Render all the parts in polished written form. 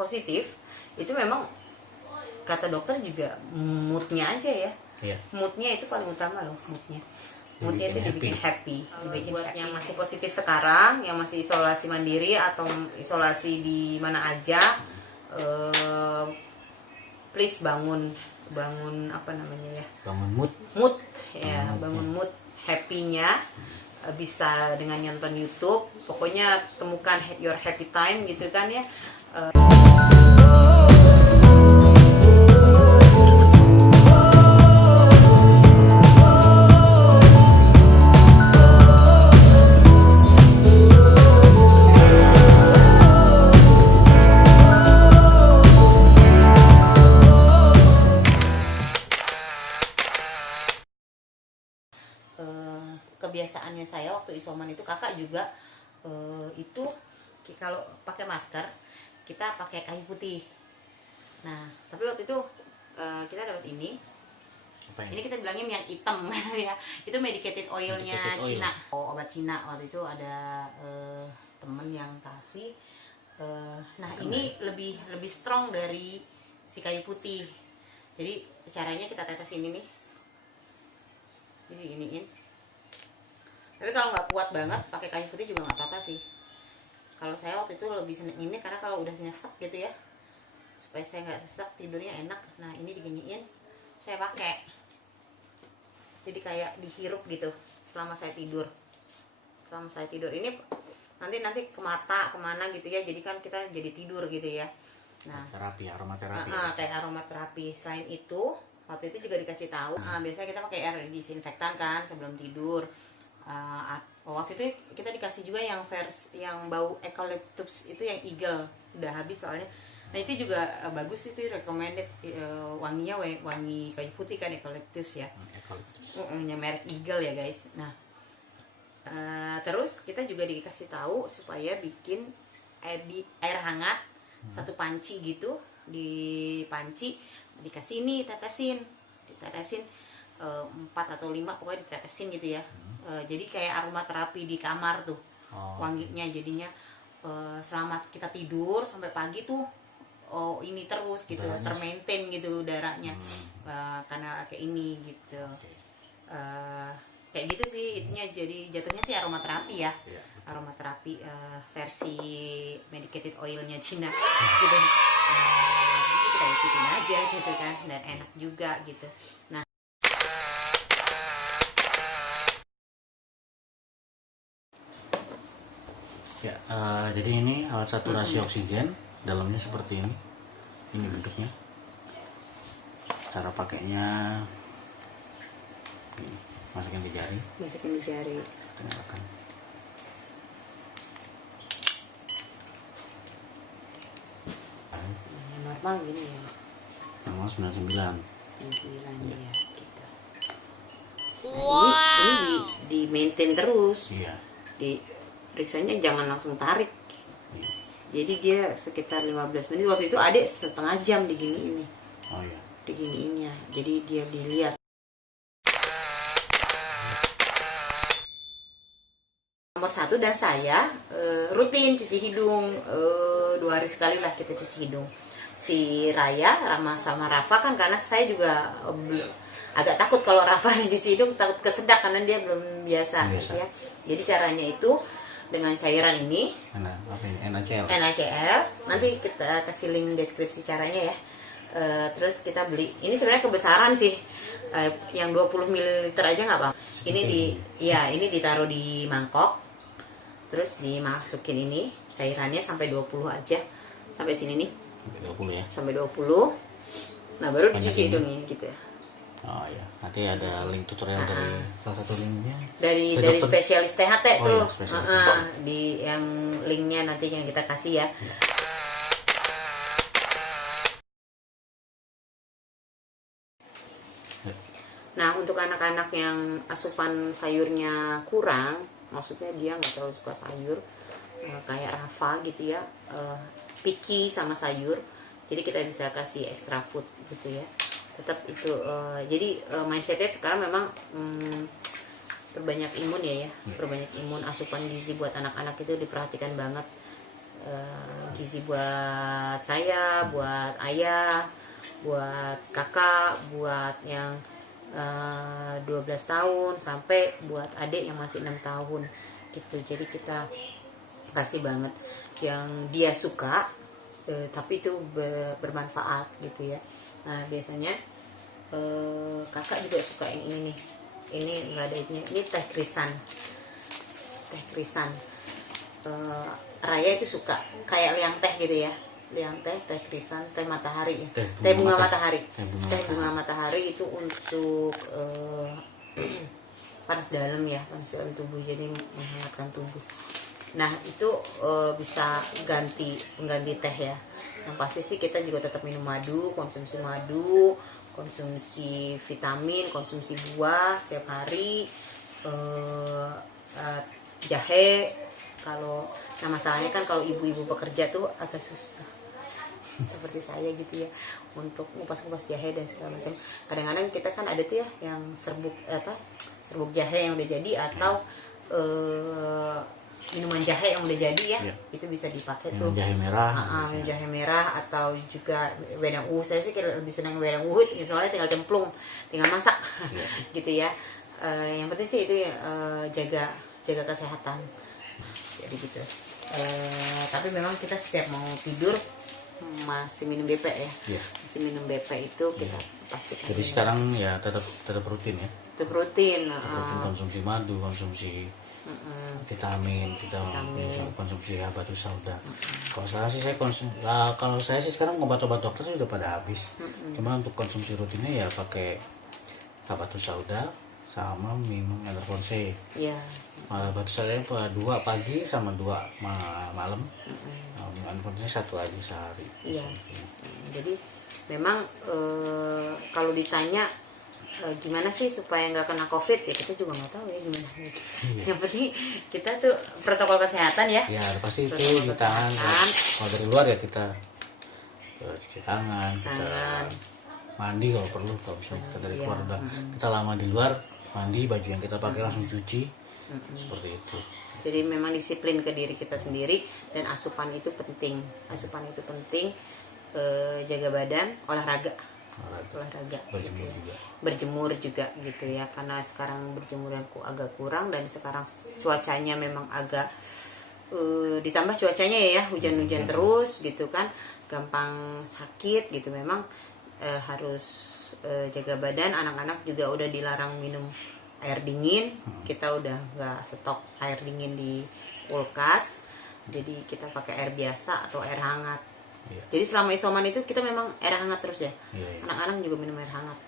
positif, itu memang kata dokter juga moodnya aja ya. Moodnya itu paling utama loh, moodnya itu dibikin happy. Buat yang masih positif sekarang, yang masih isolasi mandiri atau isolasi di mana aja, please bangun apa namanya ya, bangun mood ya, bangun mood happy-nya. Bisa dengan nonton YouTube, pokoknya temukan your happy time gitu kan ya. Kebiasaannya saya waktu isoman itu, kakak juga itu kalau pakai masker kita pakai kayu putih. Nah tapi waktu itu kita dapat ini kita bilangnya minyak hitam ya, itu medicated oilnya Cina, obat Cina. Waktu itu ada temen yang kasih, nah ini lebih strong dari si kayu putih. Jadi caranya kita tetesin ini, jadi iniin. Tapi kalau nggak kuat banget pakai kayu putih juga nggak apa-apa sih. Kalau saya waktu itu lebih seneng ini karena kalau udah nyesek gitu ya, supaya saya nggak sesek, tidurnya enak. Nah ini diginiin, saya pakai, jadi kayak dihirup gitu selama saya tidur. Selama saya tidur ini nanti ke mata kemana gitu ya, jadi kan kita jadi tidur gitu ya. Nah aromaterapi kayak aromaterapi. Selain itu waktu itu juga dikasih tahu, biasanya kita pakai air disinfektan kan sebelum tidur. Waktu itu kita dikasih juga yang yang bau eucalyptus itu, yang eagle, udah habis soalnya. Nah itu juga bagus, itu recommended, wanginya wangi kayu putih kan, eucalyptus ya, yang merek eagle ya guys. Nah terus kita juga dikasih tahu supaya bikin air hangat, satu panci gitu, di panci dikasih ini ditetesin 4 atau 5 pokoknya ditetesin gitu ya. Jadi kayak aromaterapi di kamar tuh, wanginya jadinya selama kita tidur sampai pagi tuh ini terus gitu, termaintain gitu udaranya, karena kayak ini gitu. Kayak gitu sih itunya, jadi jatuhnya sih aromaterapi ya, aromaterapi versi medicated oilnya Cina gitu. Jadi kita ikutin aja gitu kan, dan enak juga gitu. Nah ya, jadi ini alat saturasi oksigen, dalamnya seperti ini bentuknya. Cara pakainya masukin di jari, nyalakan. Normal gini ya, normal 99 ya gitu. Nah, ini di maintain terus, periksanya jangan langsung tarik. Jadi dia sekitar 15 menit. Waktu itu adik setengah jam diginiin nih. Diginiinnya, jadi dia dilihat. Nomor 1, dan saya rutin cuci hidung, 2 hari sekali lah kita cuci hidung. Si Raya sama Rafa kan, karena saya juga agak takut kalau Rafa dicuci hidung, takut kesedak karena dia belum biasa. Ya. Jadi caranya itu dengan cairan ini, NaCl. Nanti kita kasih link deskripsi caranya ya. Terus kita beli, ini sebenarnya kebesaran sih, yang 20 ml aja nggak apa. Ini ditaruh di mangkok, terus dimasukin ini cairannya sampai 20 aja, sampai sini nih, sampai 20 ya, sampai 20. Nah baru dicuci hidungnya gitu ya. Nanti ada link tutorial dari salah satu linknya dari spesialis THT tuh. Di yang linknya nanti yang kita kasih ya. Nah untuk anak-anak yang asupan sayurnya kurang, maksudnya dia nggak terlalu suka sayur, kayak Rafa gitu ya, picky sama sayur, jadi kita bisa kasih extra food gitu ya. Tetap itu, jadi mindsetnya sekarang memang perbanyak imun perbanyak imun, asupan gizi buat anak-anak itu diperhatikan banget gizi buat saya, buat ayah, buat kakak, buat yang 12 tahun sampai buat adik yang masih 6 tahun gitu. Jadi kita kasih banget yang dia suka, tapi itu bermanfaat gitu ya. Nah biasanya kakak juga suka yang ini nih, ini nggak ada ini teh krisan. Raya itu suka kayak liang teh gitu ya, liang teh, teh krisan, teh matahari, teh bunga matahari. Teh bunga matahari itu untuk panas dalam ya, panas dalam tubuh, jadi menghangatkan tubuh. Nah itu bisa mengganti teh ya. Yang pasti sih kita juga tetap minum madu, konsumsi vitamin, konsumsi buah setiap hari, jahe. Kalau masalahnya kan kalau ibu-ibu bekerja tuh agak susah seperti saya gitu ya, untuk ngupas-ngupas jahe dan segala macam. Kadang-kadang kita kan ada tuh ya yang serbuk jahe yang udah jadi, atau minuman jahe yang udah jadi ya, itu bisa dipakai tuh. Jahe merah. Jahe merah, atau juga wedang uhu. Saya sih lebih senang wedang uhu, soalnya tinggal cemplung, tinggal masak gitu ya. Yang penting sih itu jaga kesehatan. Jadi gitu. Tapi memang kita setiap mau tidur masih minum BP ya. Masih minum BP itu kita pastikan. Jadi sekarang ya tetap rutin ya. Tetap rutin. Konsumsi madu, konsumsi vitamin, kita konsumsi habatus sauda. Kalau saya sih sekarang obat-obat dokter sudah pada habis. Cuma untuk konsumsi rutinnya ya pakai habatus sauda sama minum Enervon C. Habatus sauda 2 pagi sama 2 malam. Enervon C 1 lagi sehari. Jadi memang kalau ditanya gimana sih supaya nggak kena COVID ya, kita juga nggak tahu ya gimana. Yang penting kita tuh protokol kesehatan ya. Ya pasti itu di tangan. Kalau dari luar ya kita cuci tangan, kita mandi kalau perlu. Kalau misalnya kita dari keluar udah kita lama di luar, mandi, baju yang kita pakai langsung cuci. Seperti itu. Jadi memang disiplin ke diri kita sendiri, dan asupan itu penting. Jaga badan, olahraga, berjemur juga gitu ya, karena sekarang berjemuranku agak kurang, dan sekarang cuacanya memang agak ditambah cuacanya ya hujan-hujan terus gitu kan, gampang sakit gitu. Memang harus jaga badan. Anak-anak juga udah dilarang minum air dingin, kita udah nggak stok air dingin di kulkas, jadi kita pakai air biasa atau air hangat. Jadi selama isoman itu kita memang air hangat terus ya. Anak-anak juga minum air hangat.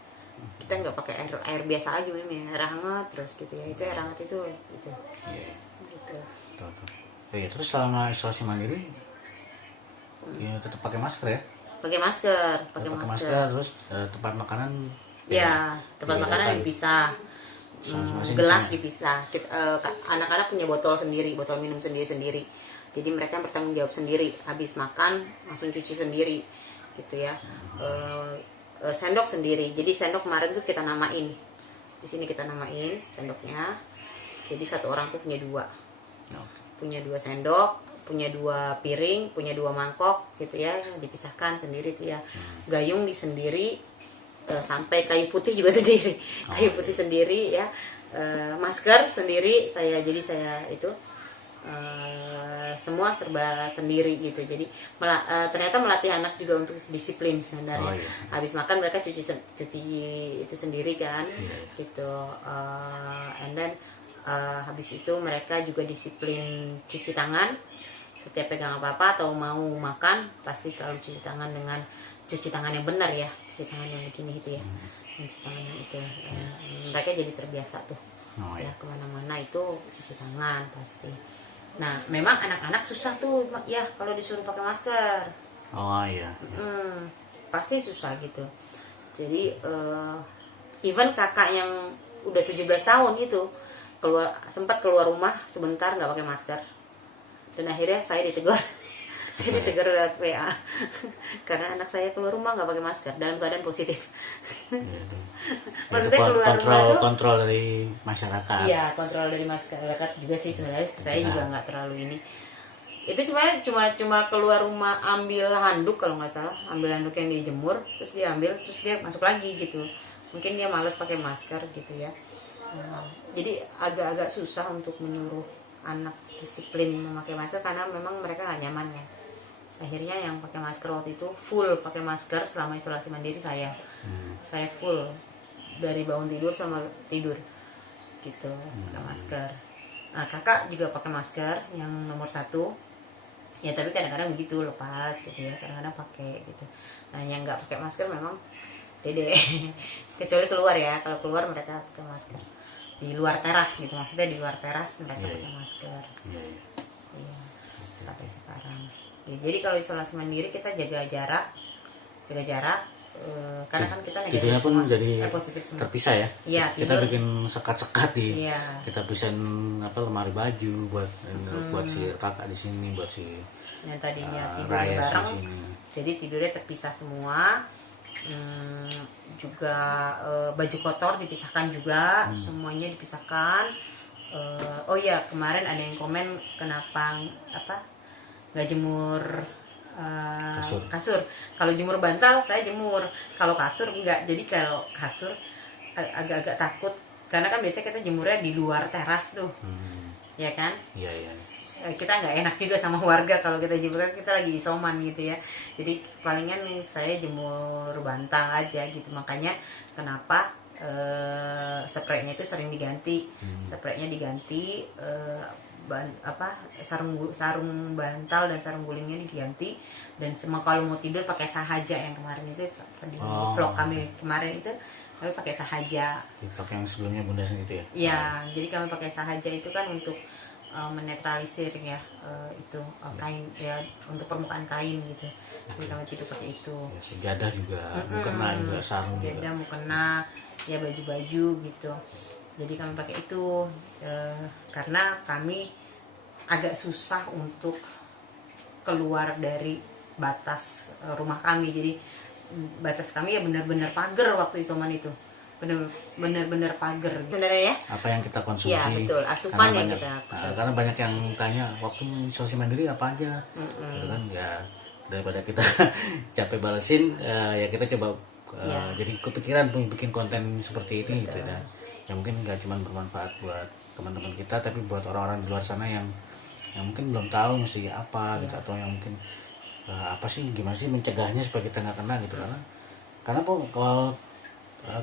Kita nggak pakai air biasa lagi, minum air hangat terus gitu ya. Itu air hangat itu gitu. Terus selama isolasi mandiri ya tetap pakai masker ya. Pakai masker. Terus tempat makanan tempat makanan dipisah. Gelas dipisah. Anak-anak punya botol sendiri, botol minum sendiri. Jadi mereka bertanggung jawab sendiri, habis makan langsung cuci sendiri gitu ya. Sendok sendiri. Jadi sendok kemarin tuh kita namain. Di sini kita namain sendoknya. Jadi satu orang tuh punya 2. Punya 2 sendok, punya 2 piring, punya 2 mangkok gitu ya, dipisahkan sendiri tuh ya. Gayung di sendiri, sampai kayu putih juga sendiri. Kayu putih sendiri ya. Masker sendiri, saya itu semua serba sendiri gitu. Jadi ternyata melatih anak juga untuk disiplin sebenarnya. Habis makan mereka cuci itu sendiri kan, gitu. And then habis itu mereka juga disiplin cuci tangan. Setiap pegang apa-apa atau mau makan pasti selalu cuci tangan dengan cuci tangan yang benar ya, cuci tangan yang begini itu ya, cuci tangan yang itu. Mereka jadi terbiasa tuh. Ya kemana-mana itu cuci tangan pasti. Nah, memang anak-anak susah tuh ya kalau disuruh pakai masker. Pasti susah gitu. Jadi even kakak yang udah 17 tahun itu sempat keluar rumah sebentar nggak pakai masker. Dan akhirnya saya ditegur. Saya ditegur lewat WA. Karena anak saya keluar rumah nggak pakai masker dalam keadaan positif. Maksudnya keluar rumah tuh kontrol dari masyarakat. Iya, kontrol dari masyarakat juga sih sebenarnya. Saya juga nggak terlalu ini. itu cuma keluar rumah ambil handuk kalau nggak salah, ambil handuk yang dijemur, terus dia ambil, terus dia masuk lagi gitu. Mungkin dia malas pakai masker gitu ya. Jadi agak-agak susah untuk menyuruh anak disiplin memakai masker karena memang mereka nggak nyaman ya. Akhirnya yang pakai masker waktu itu full pakai masker selama isolasi mandiri saya full dari bangun tidur sama tidur gitu pakai masker. Nah kakak juga pakai masker yang nomor 1 ya, tapi kadang-kadang begitu lepas gitu ya, kadang-kadang pakai gitu. Nah yang nggak pakai masker memang dede kecuali keluar ya, kalau keluar mereka pakai masker di luar teras gitu, maksudnya di luar teras mereka pakai masker. Iya, sampai sekarang ya, jadi kalau isolasi mandiri kita jaga jarak karena kan kita negatif tidurnya pun semua, jadi positif semua. terpisah ya. Iya, Kita tidur. bikin sekat-sekat di Iya. kita pisahin lemari baju buat si kakak di sini, buat si Yang tadinya tidurnya Raya di bareng sini. jadi tidurnya terpisah semua. Juga baju kotor dipisahkan juga, semuanya dipisahkan. Oh ya, kemarin ada yang komen kenapa nggak jemur kasur. Kalau jemur bantal saya jemur, kalau kasur enggak. Jadi kalau kasur agak-agak takut karena kan biasanya kita jemurnya di luar teras tuh, ya kan? Iya. Kita nggak enak juga sama warga kalau kita jemur, kita lagi isoman gitu ya. Jadi palingan saya jemur bantal aja gitu. Makanya kenapa spraynya itu sering diganti. Spraynya diganti, sarung bantal dan sarung gulingnya diganti, dan semua kalau mau tidur pakai sahaja yang kemarin itu di vlog kami kemarin itu kami pakai sahaja. Pakai yang sebelumnya bunda gitu ya. Iya, jadi kami pakai sahaja itu kan untuk menetralisir ya, itu kain ya, untuk permukaan kain gitu. Jadi kami tidur pakai itu. Ya, sejadah juga, mukena juga, sarung juga. Sejadah, mukena, ya baju-baju gitu. Jadi kami pakai itu karena kami agak susah untuk keluar dari batas rumah kami. Jadi batas kami ya benar-benar pagar waktu isoman itu, benar-benar pagar sebenarnya ya. Apa yang kita konsumsi? Iya betul, asupan yang kita karena banyak yang tanya waktu isolasi mandiri apa aja, gitu kan ya. Daripada kita capek balesin, ya kita coba jadi kepikiran bikin konten seperti ini gitu ya. Yang mungkin nggak cuma bermanfaat buat teman-teman kita, tapi buat orang-orang di luar sana yang mungkin belum tahu mesti apa gitu, atau yang mungkin apa sih, gimana sih mencegahnya supaya kita nggak kena gitu. Karena kalau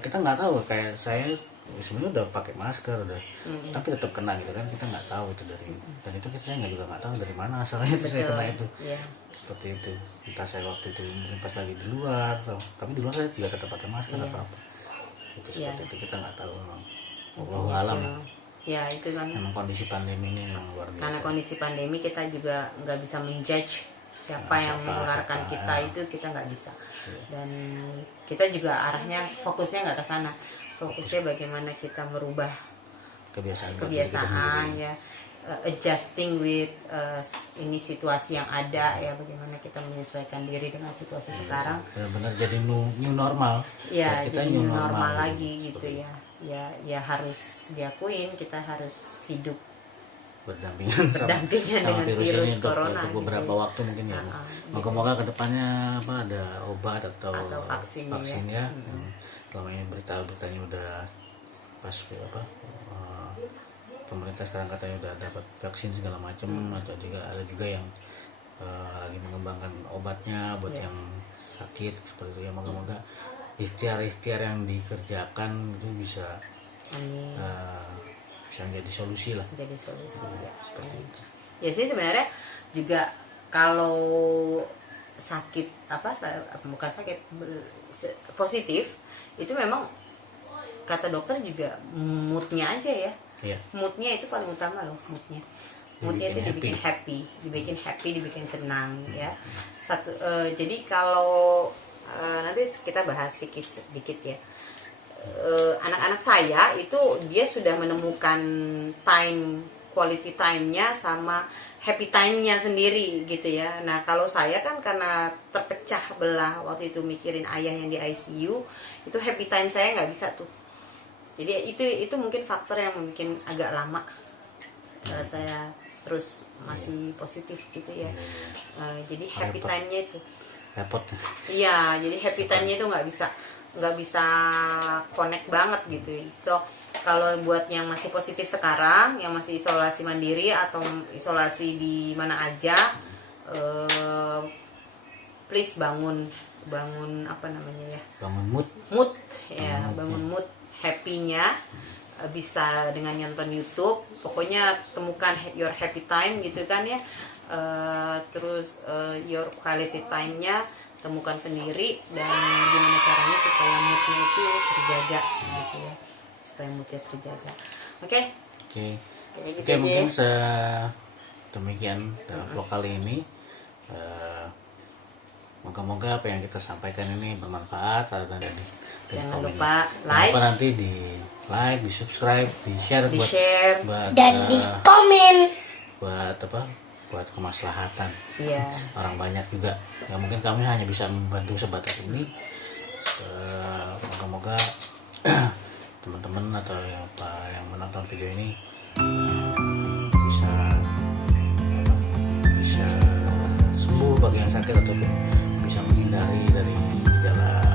kita nggak tahu, kayak saya sebenarnya udah pakai masker udah, tapi tetap kena gitu kan, kita nggak tahu itu dari, dan itu kita nggak tahu dari mana asalnya itu saya kena itu. Seperti itu, entah saya waktu itu mungkin pas lagi di luar, tapi di luar saya juga tetap pakai masker atau apa itu, seperti itu kita nggak tahu memang. Wallahu alam ya, itu kan memang kondisi pandemi ini yang luar biasa. Karena kondisi pandemi kita juga nggak bisa menjudge siapa yang menularkan kita, itu kita nggak bisa. Dan kita juga arahnya fokusnya nggak ke sana, fokusnya bagaimana kita merubah kebiasaan ya, adjusting with ini situasi yang ada ya, bagaimana kita menyesuaikan diri dengan situasi sekarang. Benar-benar jadi new normal ya, kita, jadi new normal lagi gitu ya. Ya harus diakuin, kita harus hidup berdampingan sama dengan virus ini corona untuk beberapa gitu. waktu mungkin ya. Moga-moga kedepannya ada obat atau vaksin ya. Selama ini beritanya udah pas pemerintah sekarang katanya udah dapat vaksin segala macam, atau juga ada juga yang lagi mengembangkan obatnya buat yang sakit seperti itu ya. Moga-moga ikhtiar yang dikerjakan itu bisa menjadi solusi lah. Jadi solusi ya. Seperti itu. Ya sih sebenarnya juga kalau sakit bukan sakit positif itu memang kata dokter juga moodnya aja ya. Moodnya itu paling utama loh, moodnya itu dibikin happy, dibikin senang ya. Jadi kalau nanti kita bahas sedikit ya. Anak-anak saya itu dia sudah menemukan quality time-nya sama happy time-nya sendiri gitu ya. Nah kalau saya kan karena terpecah belah waktu itu mikirin ayah yang di ICU, itu happy time saya nggak bisa tuh. Jadi itu mungkin faktor yang mungkin agak lama saya terus masih positif gitu ya. Jadi happy Repot. time-nya itu repot. iya, jadi happy time-nya itu nggak bisa connect banget gitu. So kalau buat yang masih positif sekarang, yang masih isolasi mandiri atau isolasi di mana aja, please bangun apa namanya ya, Bangun mood ya, bangun mood happy-nya. Bisa dengan nonton YouTube, pokoknya temukan your happy time gitu kan ya. Terus your quality time-nya temukan sendiri, dan gimana caranya supaya moodnya itu terjaga gitu ya, supaya moodnya terjaga. Oke. Kayak gitu Oke, aja mungkin ya. demikian vlog kali ini. Moga-moga apa yang kita sampaikan ini bermanfaat dan Jangan lupa like, nanti di like, di subscribe, di share di buat share, dan di komen. buat apa? Buat kemaslahatan iya. orang banyak juga. Ya mungkin kami hanya bisa membantu sebatas ini. Moga-moga teman-teman atau yang menonton video ini bisa bisa sembuh bagi yang sakit, ataupun bisa menghindari dari gejala